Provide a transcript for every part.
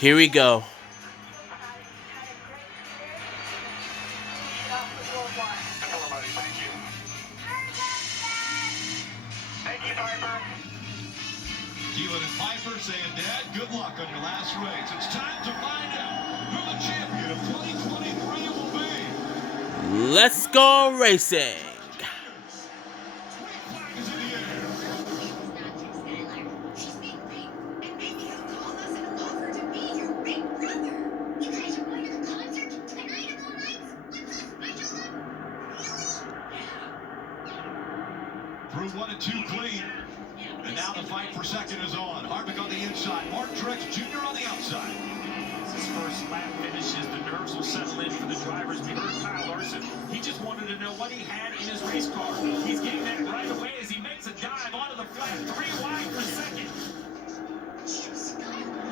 Here we go. Keelan and Piper saying, Dad, good luck on your last race. It's time to find out who the champion of 2023 will be. Let's go racing. Flag is in the air. Through 1 and 2 clean. And now the fight for second is on. Harvick on the inside. Mark Truex Jr. on the outside. His first lap finishes, the nerves will settle in for the drivers. We heard Kyle Larson. He just wanted to know what he had in his race car. He's getting that right away as he makes a dive onto the flat, 3 wide for second.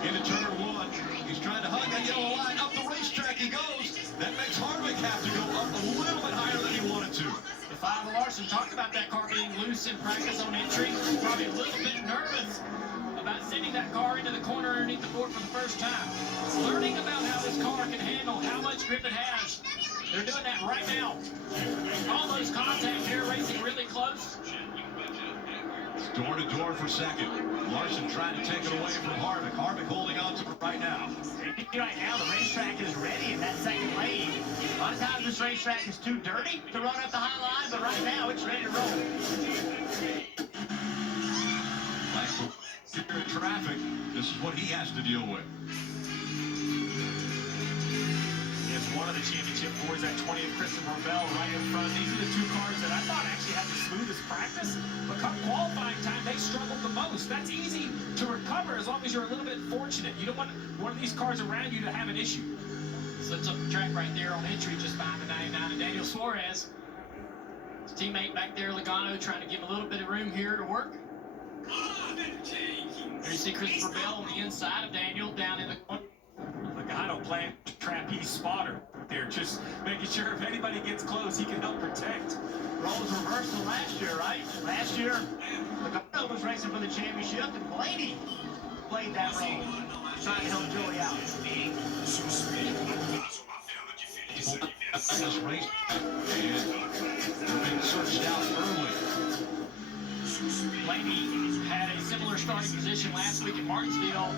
Into turn 1. He's trying to hug that yellow line. Up the racetrack he goes. That makes Harvick have to go up a little bit higher than he wanted to. The Kyle Larson talked about that car being loose in practice on entry. Probably a little bit nervous about sending that car into the corner underneath the board for the first time. Learning about how this car can handle, how much grip it has. They're doing that right now. Almost contact here, racing really close. It's door to door for second. Larson trying to take it away from Harvick. Harvick holding on to it right now. Right now, the racetrack is ready in that second lane. A lot of times this racetrack is too dirty to run up the high line, but right now it's ready to roll. Here in traffic, this is what he has to deal with. It's one of the championship boards at 20th Christopher Bell right in front. These are the 2 cars that I thought actually had the smoothest practice, but come qualifying time, they struggled the most. That's easy to recover as long as you're a little bit fortunate. You don't want one of these cars around you to have an issue. Slips up the track right there on entry just behind the 99 and Daniel Suarez. His teammate back there, Logano, trying to give a little bit of room here to work. There you see Christopher Bell on the inside of Daniel down in the corner. Logano playing trapeze spotter there, just making sure if anybody gets close, he can help protect. Roles reversed to last year, right? Last year, Logano was racing for the championship, and Blaney played that role, trying to help Joey out. This race, and they're being searched out early. Blaney had a similar starting position last week at Martinsville,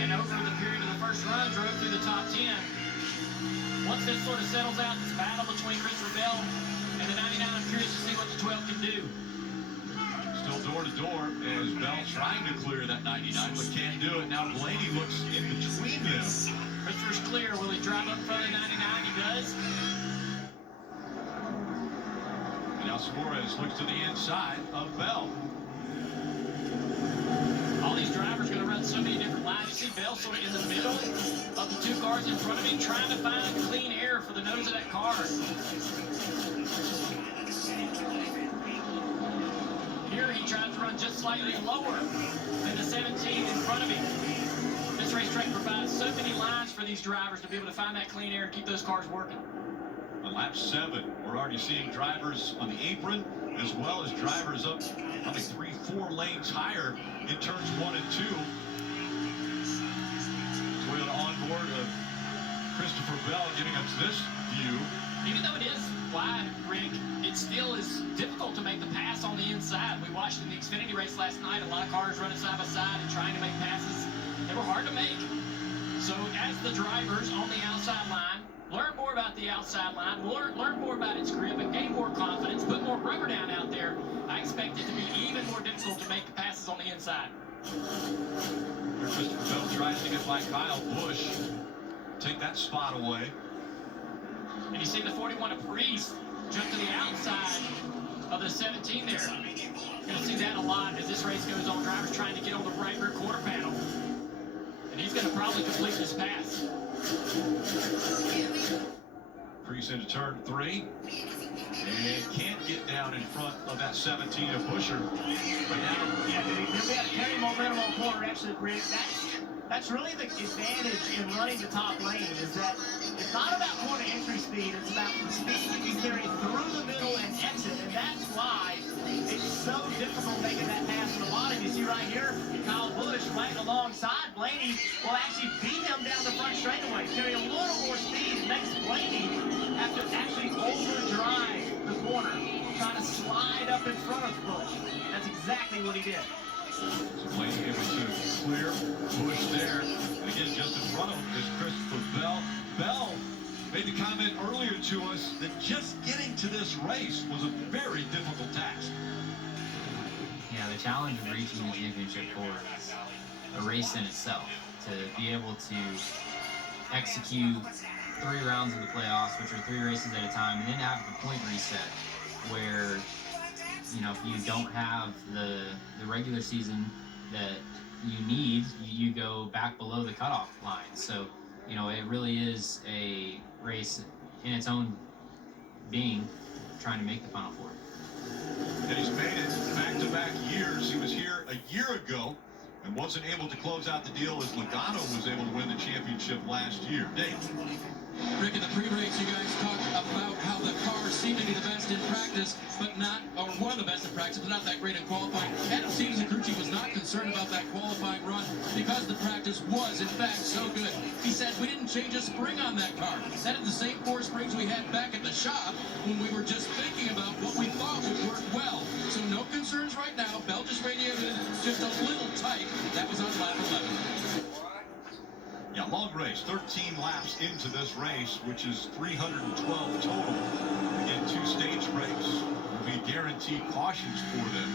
and over the period of the first run, drove through the top 10. Once this sort of settles out, this battle between Christopher Bell and the 99, I'm curious to see what the 12 can do. Still door to door as Bell trying to clear that 99, but can't do it. Now Blaney looks in between them. Christopher's clear. Will he drive up front of the 99? He does. And now Suarez looks to the inside of Bell. All these drivers are going to run so many different lines. You see Bell sort of in the middle of the 2 cars in front of him, trying to find clean air for the nose of that car. Here he tries to run just slightly lower than the 17 in front of him. This racetrack provides so many lines for these drivers to be able to find that clean air and keep those cars working. On lap 7, we're already seeing drivers on the apron, as well as drivers up probably 3-4 lanes higher in turns 1 and 2. Toyota onboard of Christopher Bell giving us this view. Even though it is wide, Rick, it still is difficult to make the pass on the inside. We watched in the Xfinity race last night, a lot of cars running side by side and trying to make passes. They were hard to make. So as the drivers on the outside line learn more about the outside line, learn more about its grip, and gain more confidence, put more rubber down out there, I expect it to be even more difficult to make the passes on the inside. Here Christopher Bell tries to get by Kyle Busch. Take that spot away. And you see the 41 of Priest jump to the outside of the 17 there. You're going to see that a lot as this race goes on. Drivers trying to get on the right rear quarter panel. And he's going to probably complete this pass. Increase into turn 3. And can't get down in front of that 17 of Busher. But now, yeah, they'll be able to carry momentum on corner. Actually, Rick, that's really the advantage in running the top lane, is that it's not about corner entry speed, it's about the speed you can carry through the middle and exit, and that's why it's so difficult making that pass from the bottom. You see right here, Kyle Busch right alongside Blaney will actually beat him down the front straightaway, carry a little more speed, makes Blaney have to actually overdrive the corner, trying to slide up in front of Busch. That's exactly what he did. So Blaney able to clear Busch there. And again, just in front of him is Christopher Bell. Bell made the comment earlier to us that just getting to this race was a very difficult task. Yeah, the challenge of reaching the championship four is a race in itself. To be able to execute 3 rounds of the playoffs, which are 3 races at a time, and then have the point reset where, you know, if you don't have the regular season that you need, you go back below the cutoff line. So, you know, it really is a race in its own being, trying to make the Final Four. And he's made it back-to-back years. He was here a year ago and wasn't able to close out the deal as Logano was able to win the championship last year. Dave. Rick, in the pre-race, you guys talked about how the cars seem to be the best in practice, but not, or one of the best in practice, but not that great in qualifying. Adam Stevens-Aguchi was not concerned about that qualifying run because the practice was, in fact, so good. He said, we didn't change a spring on that car. That is the same 4 springs we had back at the shop when we were just thinking about what we thought would work well. So no concerns right now. Bell just radioed in, just a little tight. That was on lap 11. Yeah, long race, 13 laps into this race, which is 312 total. Again, 2 stage breaks will be guaranteed cautions for them.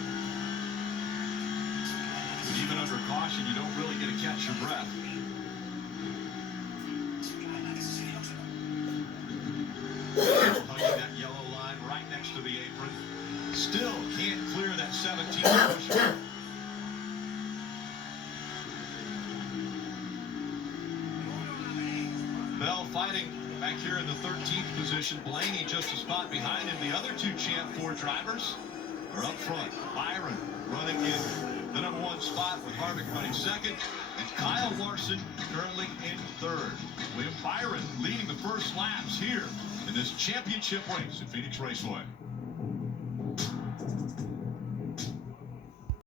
But even under caution, you don't really get to catch your breath. Hugging that yellow line right next to the apron. Still can't clear that 17 Busher. Bell fighting back here in the 13th position. Blaney just a spot behind him. The other 2 Champ 4 drivers are up front. Byron running in the number 1 spot with Harvick running 2nd. And Kyle Larson currently in 3rd. William Byron leading the first laps here in this championship race at Phoenix Raceway.